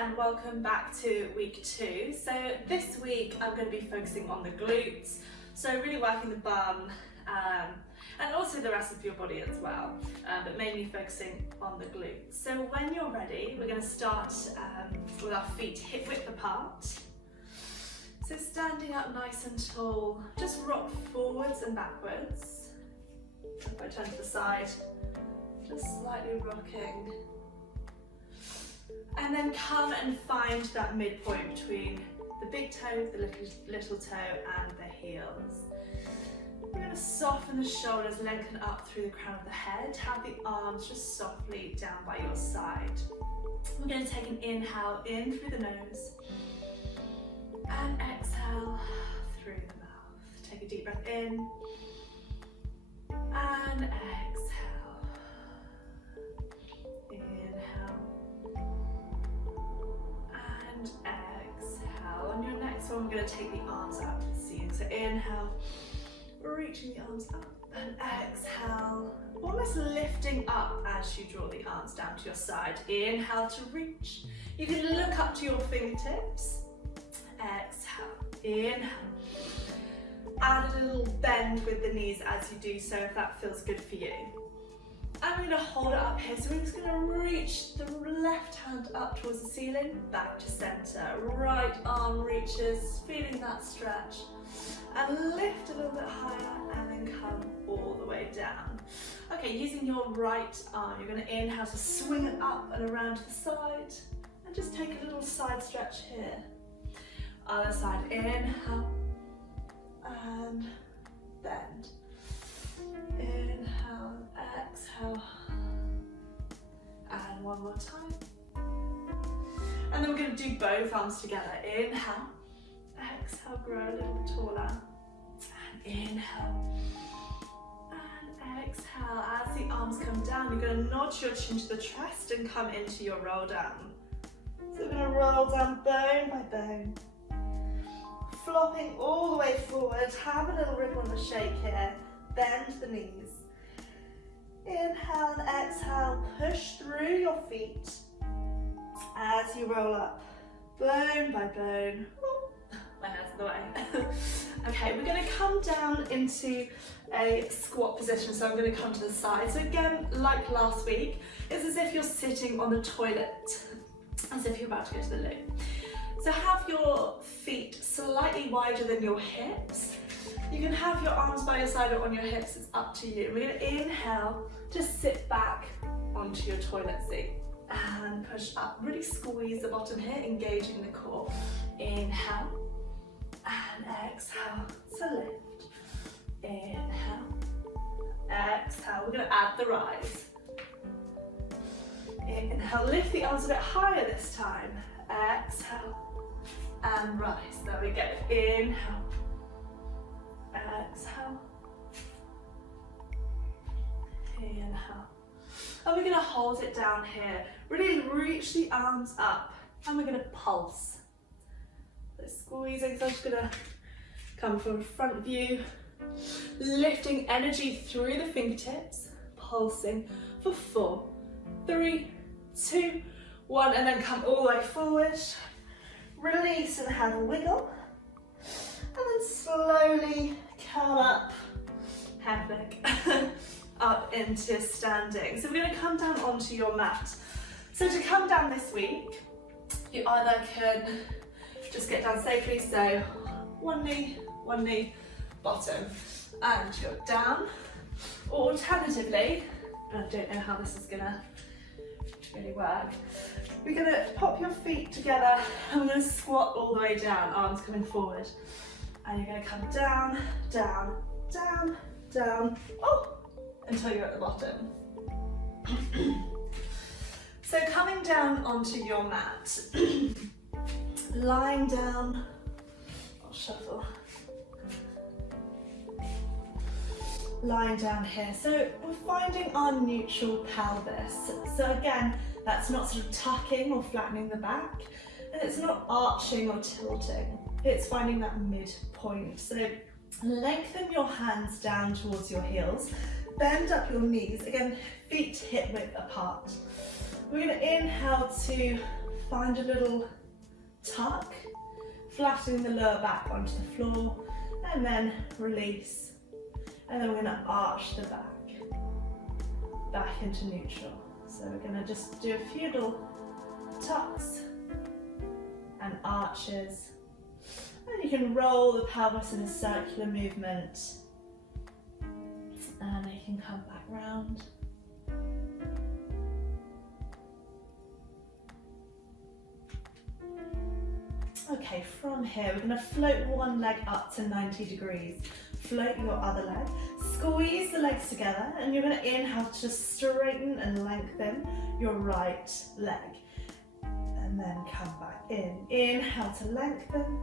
And welcome back to week 2. So this week I'm going to be focusing on the glutes, so really working the bum and also the rest of your body as well, but mainly focusing on the glutes. So when you're ready, we're going to start with our feet hip width apart. So standing up nice and tall, just rock forwards and backwards. If I turn to the side, just slightly rocking. And then come and find that midpoint between the big toe, the little toe and the heels. We're going to soften the shoulders, lengthen up through the crown of the head. Have the arms just softly down by your side. We're going to take an inhale in through the nose and exhale through the mouth. Take a deep breath in and exhale. Inhale. And exhale. On your next one, we're going to take the arms out to the ceiling. So inhale, reaching the arms up, and exhale, almost lifting up as you draw the arms down to your side. Inhale to reach. You can look up to your fingertips. Exhale. Inhale. Add a little bend with the knees as you do so, if that feels good for you. And we're going to hold it up here, so we're just going to reach the left hand up towards the ceiling, back to center. Right arm reaches, feeling that stretch. And lift a little bit higher, and then come all the way down. Okay, using your right arm, you're going to inhale to swing it up and around to the side. And just take a little side stretch here. Other side, inhale. And bend. Inhale, exhale, and one more time. And then we're going to do both arms together. Inhale, exhale, grow a little bit taller. And inhale, and exhale. As the arms come down, you're going to nod your chin to the chest and come into your roll down. So we're going to roll down bone by bone. Flopping all the way forward. Have a little ripple in the shake here. Bend the knees. Inhale and exhale, push through your feet as you roll up, bone by bone. Ooh, my hand's in the way. Okay, we're going to come down into a squat position, so I'm going to come to the side. So again, like last week, it's as if you're sitting on the toilet, as if you're about to go to the loo. So have your feet slightly wider than your hips. You can have your arms by your side or on your hips, it's up to you. We're going to inhale, just sit back onto your toilet seat and push up. Really squeeze the bottom here, engaging the core. Inhale and exhale to lift. Inhale, exhale. We're going to add the rise. Inhale, lift the arms a bit higher this time. Exhale and rise. There we go. Inhale. Exhale. Inhale. And we're going to hold it down here. Really reach the arms up and we're going to pulse. So squeezing, so I'm just going to come from front view, lifting energy through the fingertips, pulsing for 4, 3, 2, 1, and then come all the way forward. Release and have a wiggle. And then slowly come up, head back, up into standing. So we're going to come down onto your mat. So to come down this week, you either can just get down safely, so one knee, bottom, and you're down. Or alternatively, I don't know how this is going to really work, we're going to pop your feet together and we're going to squat all the way down, arms coming forward. And you're going to come down, down, down, down, oh, until you're at the bottom. So coming down onto your mat, lying down, I'll shuffle, lying down here. So we're finding our neutral pelvis. So again, that's not sort of tucking or flattening the back, and it's not arching or tilting. It's finding that midpoint. So lengthen your hands down towards your heels, bend up your knees, again, feet hip width apart. We're going to inhale to find a little tuck, flattening the lower back onto the floor, and then release. And then we're going to arch the back into neutral. So we're going to just do a few little tucks and arches. And you can roll the pelvis in a circular movement. And you can come back round. Okay, from here, we're going to float one leg up to 90 degrees. Float your other leg. Squeeze the legs together, and you're going to inhale to just straighten and lengthen your right leg. And then come back in. Inhale to lengthen.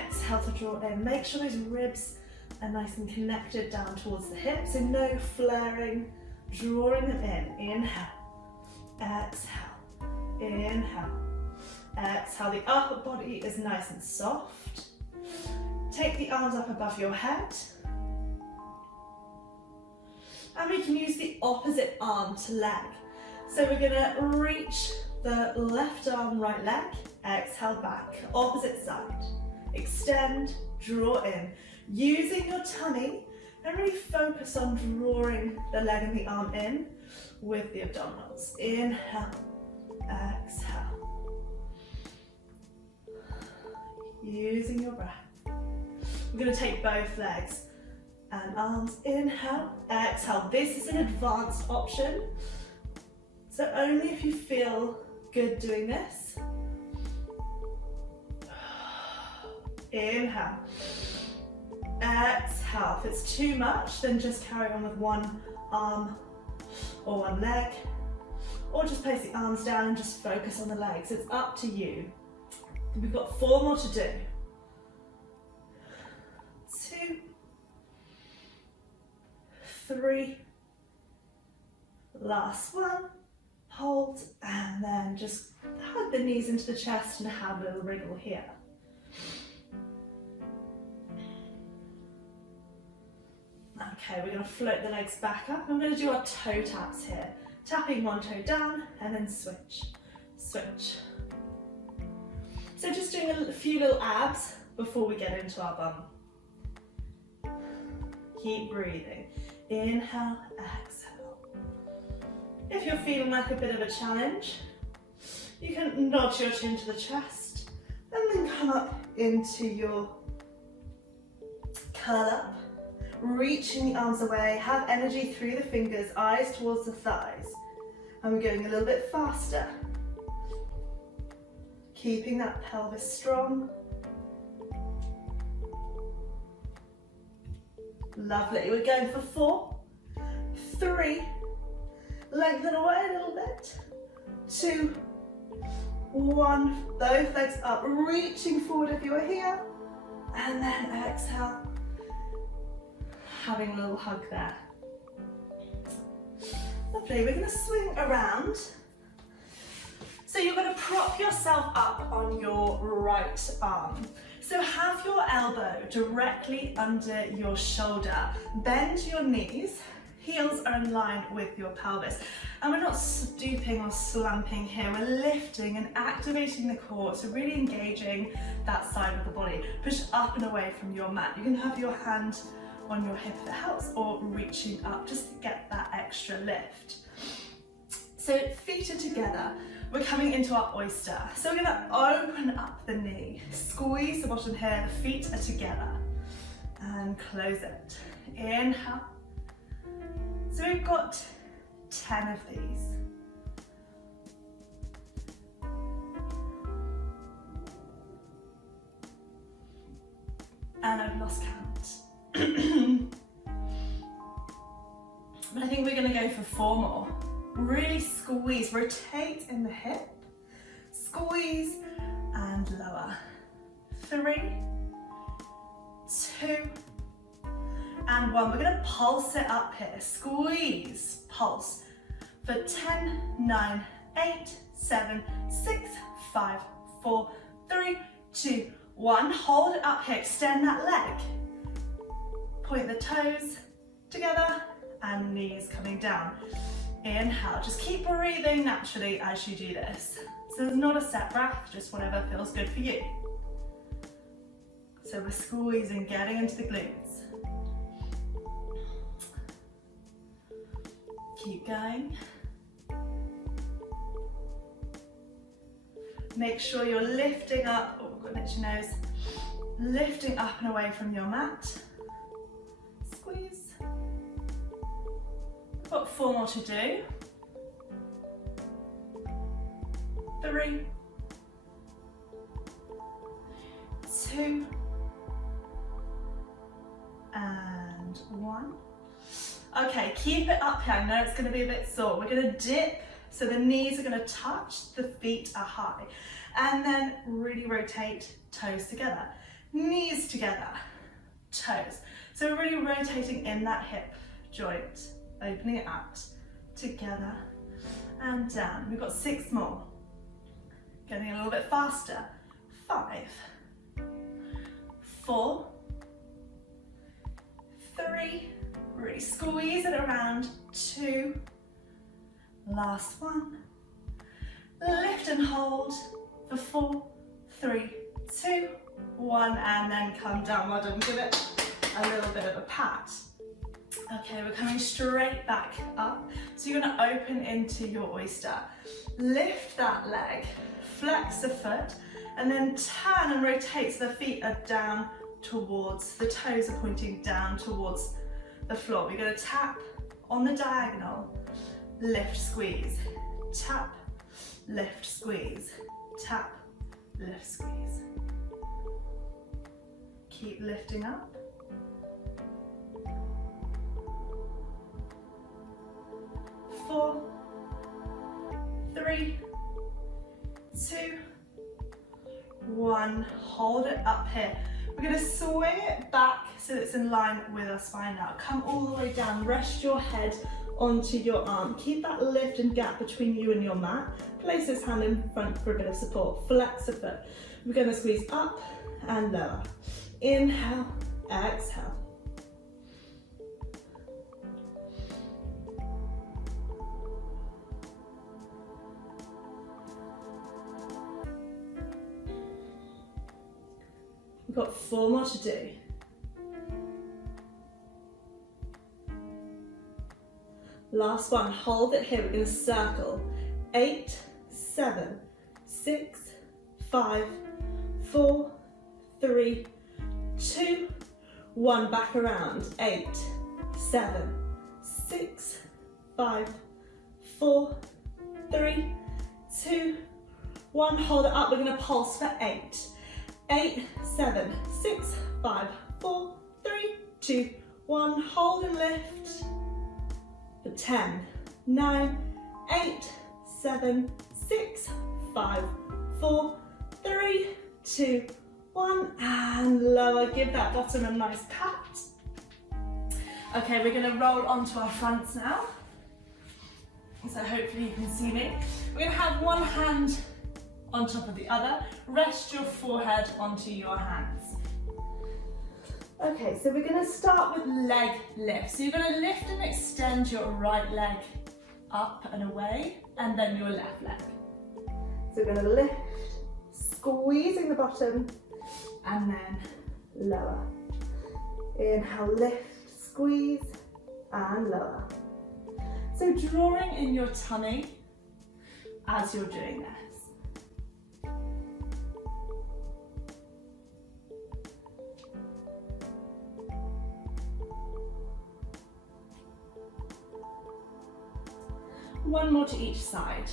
Exhale to draw in. Make sure those ribs are nice and connected down towards the hips, so no flaring. Drawing them in. Inhale. Exhale. Inhale. Exhale, the upper body is nice and soft. Take the arms up above your head. And we can use the opposite arm to leg. So we're going to reach the left arm, right leg. Exhale back, opposite side. Extend, draw in. Using your tummy, and really focus on drawing the leg and the arm in with the abdominals. Inhale, exhale. Using your breath. We're going to take both legs and arms. Inhale, exhale. This is an advanced option, so only if you feel good doing this. Inhale, exhale. If it's too much, then just carry on with one arm or one leg, or just place the arms down and just focus on the legs. It's up to you. We've got 4 more to do. 2, 3, last one, hold, and then just hug the knees into the chest and have a little wriggle here. Okay, we're going to float the legs back up. I'm going to do our toe taps here. Tapping one toe down and then switch, switch. So just doing a few little abs before we get into our bum. Keep breathing. Inhale, exhale. If you're feeling like a bit of a challenge, you can nod your chin to the chest and then come up into your curl up. Reaching the arms away, have energy through the fingers, eyes towards the thighs. And we're going a little bit faster. Keeping that pelvis strong. Lovely. We're going for 4, 3, lengthen away a little bit, 2, 1, both legs up, reaching forward if you are here, and then exhale, having a little hug there. Lovely. We're going to swing around. So you're going to prop yourself up on your right arm. So have your elbow directly under your shoulder. Bend your knees. Heels are in line with your pelvis. And we're not stooping or slumping here. We're lifting and activating the core. So really engaging that side of the body. Push up and away from your mat. You can have your hand on your hip if it helps, or reaching up just to get that extra lift. So feet are together. We're coming into our oyster. So we're going to open up the knee, squeeze the bottom here, the feet are together, and close it. Inhale. So we've got 10 of these. and I've lost count. But I think we're going to go for 4 more. Really squeeze, rotate in the hip, squeeze and lower. 3, 2, and 1. We're going to pulse it up here. Squeeze, pulse for 10, 9, 8, 7, 6, 5, 4, 3, 2, 1. Hold it up here. Extend that leg. Point the toes together and knees coming down. Inhale. Just keep breathing naturally as you do this. So there's not a set breath, just whatever feels good for you. So we're squeezing, getting into the glutes. Keep going. Make sure you're lifting up, oh, got an itchy nose, lifting up and away from your mat. Squeeze. We've got 4 more to do. 3, 2, and 1. Okay, keep it up here. I know it's going to be a bit sore. We're going to dip, so the knees are going to touch, the feet are high. And then really rotate toes together. Knees together, toes. So we're really rotating in that hip joint, opening it out, together and down. We've got 6 more. Getting a little bit faster. 5, 4, 3, really squeeze it around, 2, last 1, lift and hold for 4, 3, 2, 1, and then come down. Well done, give it a little bit of a pat. Okay, we're coming straight back up. So you're gonna open into your oyster. Lift that leg, flex the foot, and then turn and rotate so the feet are down towards, the toes are pointing down towards the floor. We're going to tap on the diagonal, lift, squeeze, tap, lift, squeeze, tap, lift, squeeze. Keep lifting up. Four, 3, 2, 1. Hold it up here. We're going to swing it back so it's in line with our spine now. Come all the way down. Rest your head onto your arm. Keep that lift and gap between you and your mat. Place this hand in front for a bit of support. Flex the foot. We're going to squeeze up and lower. Inhale, exhale. We've got 4 more to do. Last one, hold it here. We're going to circle. 8, 7, 6, 5, 4, 3, 2, 1. Back around. 8, 7, 6, 5, 4, 3, 2, 1. Hold it up. We're going to pulse for 8. 8, 7, 6, 5, 4, 3, 2, 1. Hold and lift. For 10, 9, 8, 7, 6, 5, 4, 3, 2, 1. And lower. Give that bottom a nice pat. Okay, we're going to roll onto our fronts now. So hopefully you can see me. We're going to have one hand on top of the other. Rest your forehead onto your hands. Okay, so we're going to start with leg lift. So you're going to lift and extend your right leg up and away, and then your left leg. So we're going to lift, squeezing the bottom, and then lower. Inhale, lift, squeeze, and lower. So drawing in your tummy as you're doing this. One more to each side.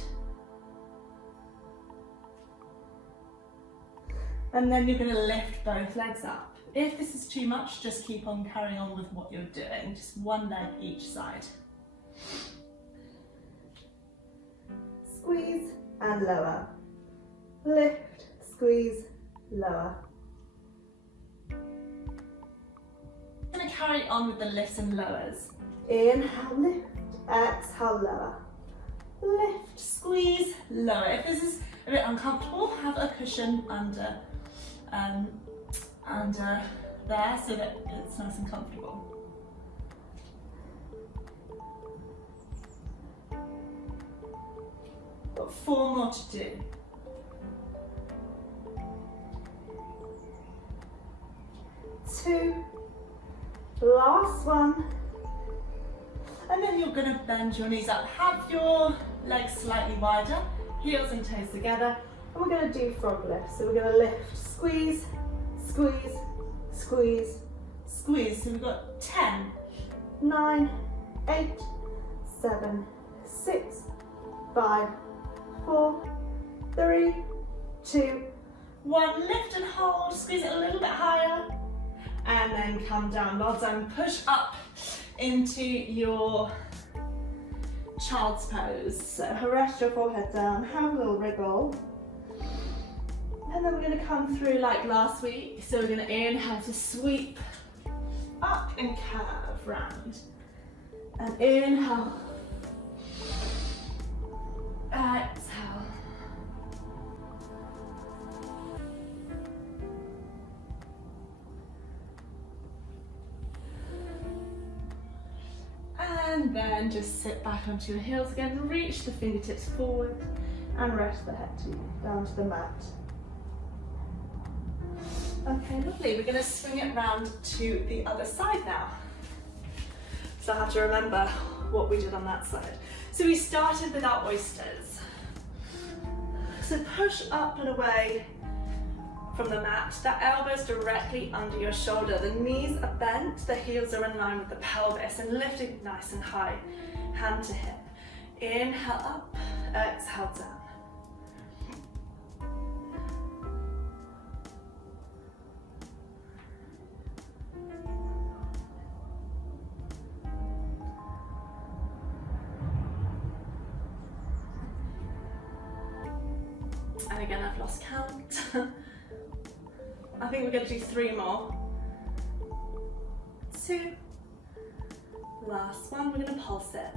And then you're going to lift both legs up. If this is too much, just keep on carrying on with what you're doing, just one leg each side. Squeeze and lower. Lift, squeeze, lower. I'm going to carry on with the lifts and lowers. Inhale, lift, exhale, lower. Lift, squeeze, lower. If this is a bit uncomfortable, have a cushion under there so that it's nice and comfortable. Got 4 more to do. 2, last one. And then you're going to bend your knees up. Have your legs slightly wider, heels and toes together. And we're going to do frog lift. So we're going to lift, squeeze, squeeze, squeeze, squeeze. So we've got 10, 9, 8, 7, 6, 5, 4, 3, 2, 1. Lift and hold, squeeze it a little bit higher. And then come down. Well done. Push up into your child's pose. So rest your forehead down, have a little wriggle. And then we're going to come through like last week. So we're going to inhale to sweep up and curve round. And inhale. Exhale. And then just sit back onto your heels again, reach the fingertips forward And rest the head down to the mat. Okay, lovely. We're going to swing it round to the other side now. So I have to remember what we did on that side. So we started with our oysters. So push up and away from the mat. The elbows directly under your shoulder. The knees are bent, the heels are in line with the pelvis and lifting nice and high, hand to hip. Inhale up, exhale down. And again, I've lost count. I think we're going to do 3 more. 2. Last one, we're going to pulse it.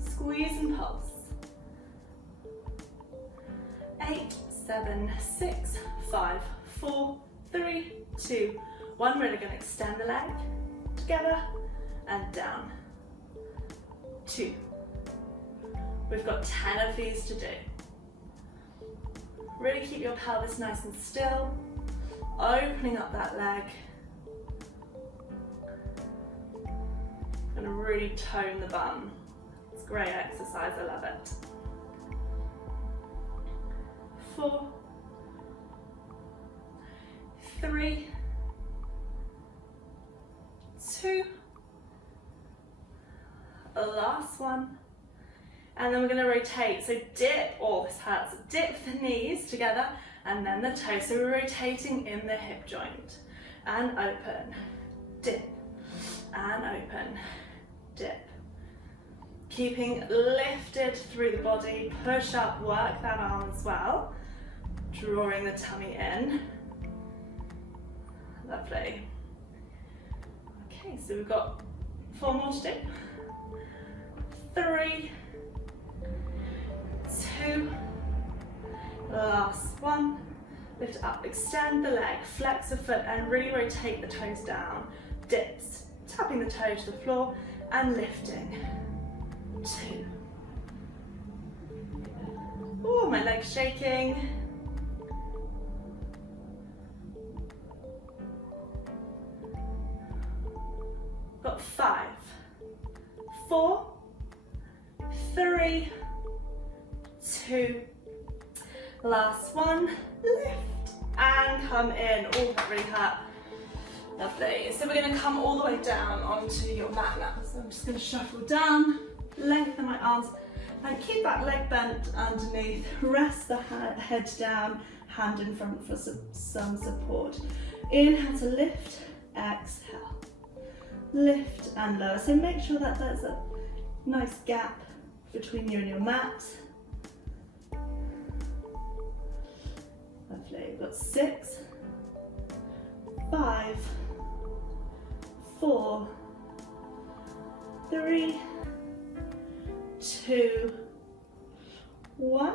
Squeeze and pulse. 8, 7, 6, 5, 4, 3, 2, 1. We're going to extend the leg together and down. 2. We've got 10 of these to do. Really keep your pelvis nice and still, opening up that leg. Gonna really tone the bum. It's a great exercise, I love it. 4, 3, 2, last one. And then we're going to rotate, so dip, oh this hurts, dip the knees together and then the toes. So we're rotating in the hip joint. And open, dip, and open, dip. Keeping lifted through the body, push up, work that arm as well. Drawing the tummy in. Lovely. Okay, so we've got 4 more to do. 3, 2, last one. Lift up, extend the leg, flex the foot and really rotate the toes down. Dips, tapping the toe to the floor and lifting. 2. Oh, my leg's shaking. Got 5, 4, 3, 2, last one, lift and come in. Oh, that really hurt. Lovely. So we're going to come all the way down onto your mat now. So I'm just going to shuffle down, lengthen my arms and keep that leg bent underneath. Rest the head down, hand in front for some support. Inhale to lift exhale. Lift and lower. So make sure that there's a nice gap between you and your mat. Lovely. We've got 6, 5, 4, 3, 2, 1.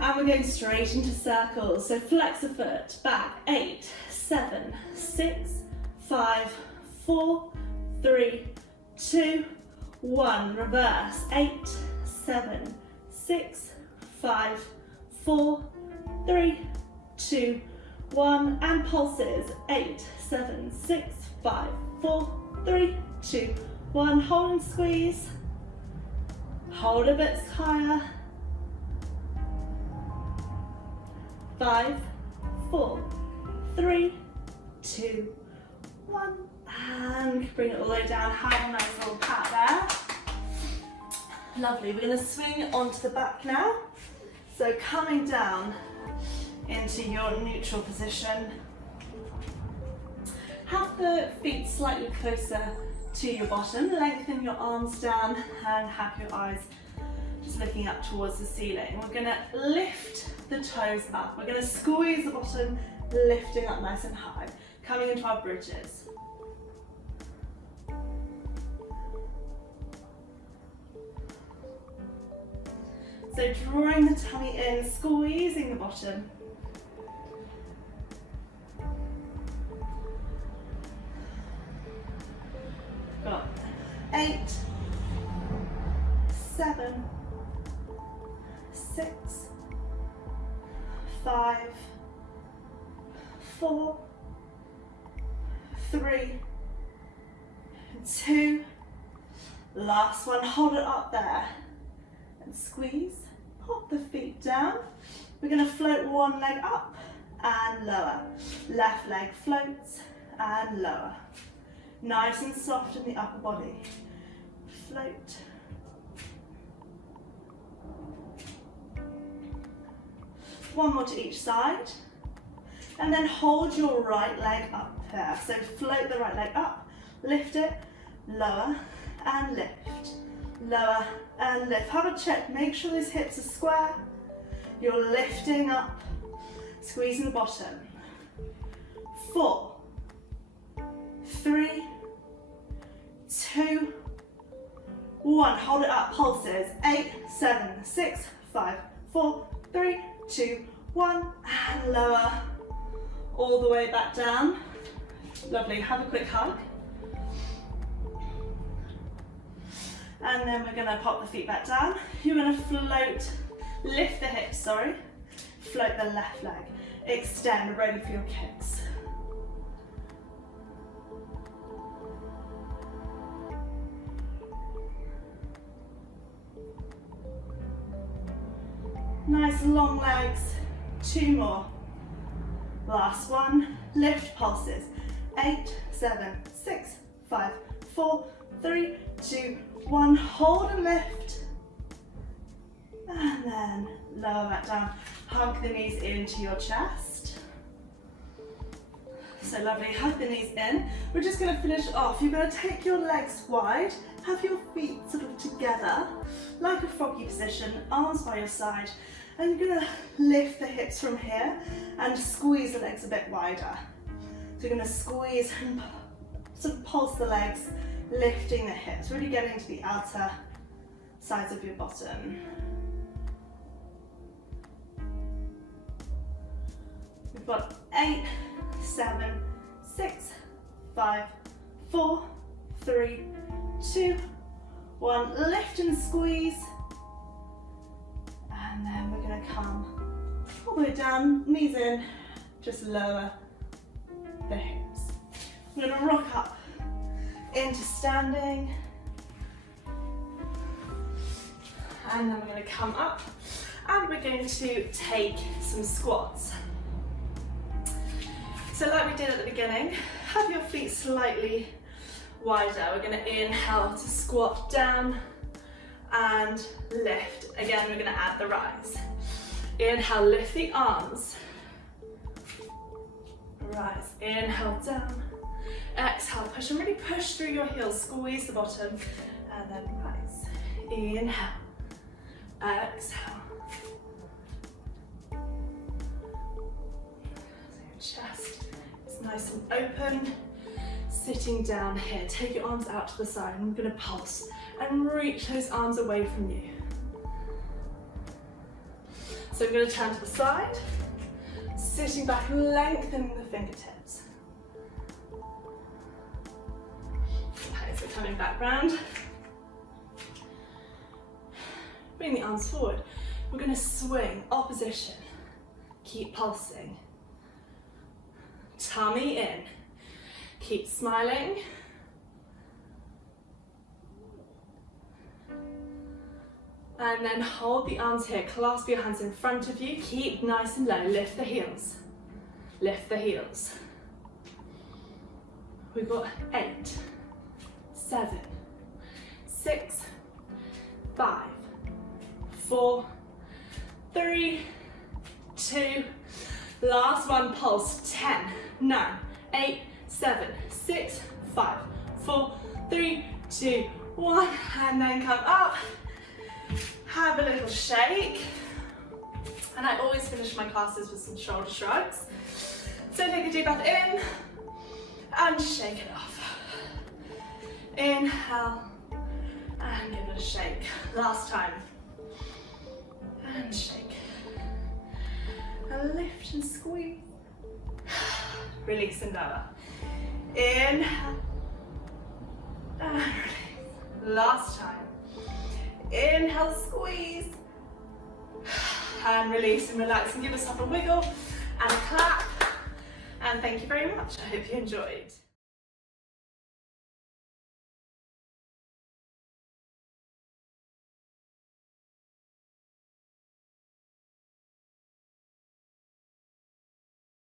And we're going straight into circles. So flex the foot back. 8, 7, 6, 5, 4, 3, 2, 1. Reverse. 8, 7, 6, 5, 4, 3, 2, 1. And pulses. 8, 7, 6, 5, 4, 3, 2, 1. Hold and squeeze. Hold a bit higher. 5, 4, 3, 2, 1. And bring it all the way down. Have a nice little pat there. Lovely. We're going to swing onto the back now. So coming down into your neutral position. Have the feet slightly closer to your bottom. Lengthen your arms down and have your eyes just looking up towards the ceiling. We're going to lift the toes up. We're going to squeeze the bottom, lifting up nice and high. Coming into our bridges. So drawing the tummy in, squeezing the bottom. Got 8, 7, 6, 5, 4, 3, 2. Last one, hold it up there and squeeze. Pop the feet down. We're going to float one leg up and lower. Left leg floats and lower. Nice and soft in the upper body. Float. One more to each side. And then hold your right leg up there. So float the right leg up, lift it, lower and lift. Lower and lift. Have a check, make sure those hips are square. You're lifting up, squeezing the bottom. 4, 3, 2, 1. Hold it up, pulses. 8, 7, 6, 5, 4, 3, 2, 1. And lower all the way back down. Lovely, have a quick hug. And then we're going to pop the feet back down. You're going to float, lift the hips, sorry. Float the left leg. Extend, ready for your kicks. Nice long legs. 2 more. Last one. Lift, pulses. 8, 7, 6, 5, 4, 3, 2, 1. Hold and lift. And then lower back down. Hug the knees into your chest. So lovely, hug the knees in. We're just going to finish off. You're going to take your legs wide. Have your feet sort of together, like a froggy position, arms by your side. And you're going to lift the hips from here and squeeze the legs a bit wider. So you're going to squeeze and sort of pulse the legs, lifting the hips, really getting to the outer sides of your bottom. We've got 8, 7, 6, 5, 4, 3, 2, 1. Lift and squeeze. And then we're going to come all the way down, knees in, just lower the hips. We're going to rock up into standing. And then we're going to come up and we're going to take some squats. So like we did at the beginning, have your feet slightly wider. We're going to inhale to squat down and lift. Again, we're going to add the rise. Inhale, lift the arms. Rise, inhale down. Exhale, push and really push through your heels, squeeze the bottom, and then rise. Inhale, exhale. So your chest is nice and open. Sitting down here, take your arms out to the side. I'm going to pulse and reach those arms away from you. So I'm going to turn to the side, sitting back, lengthening the fingertips. Okay, so coming back round. Bring the arms forward. We're going to swing, opposition. Keep pulsing. Tummy in. Keep smiling. And then hold the arms here, clasp your hands in front of you, keep nice and low, lift the heels. Lift the heels. We've got 8, 7, 6, 5, 4, 3, 2, last one, pulse, 10, 9, 8, 7, 6, 5, 4, 3, 2, 1, and then come up, have a little shake, and I always finish my classes with some shoulder shrugs. So take a deep breath in, and shake it off. Inhale, and give it a shake. Last time, and shake, and lift and squeeze. Release and lower. Inhale, and release. Last time. Inhale, squeeze, and release and relax and give yourself a wiggle and a clap. And thank you very much. I hope you enjoyed.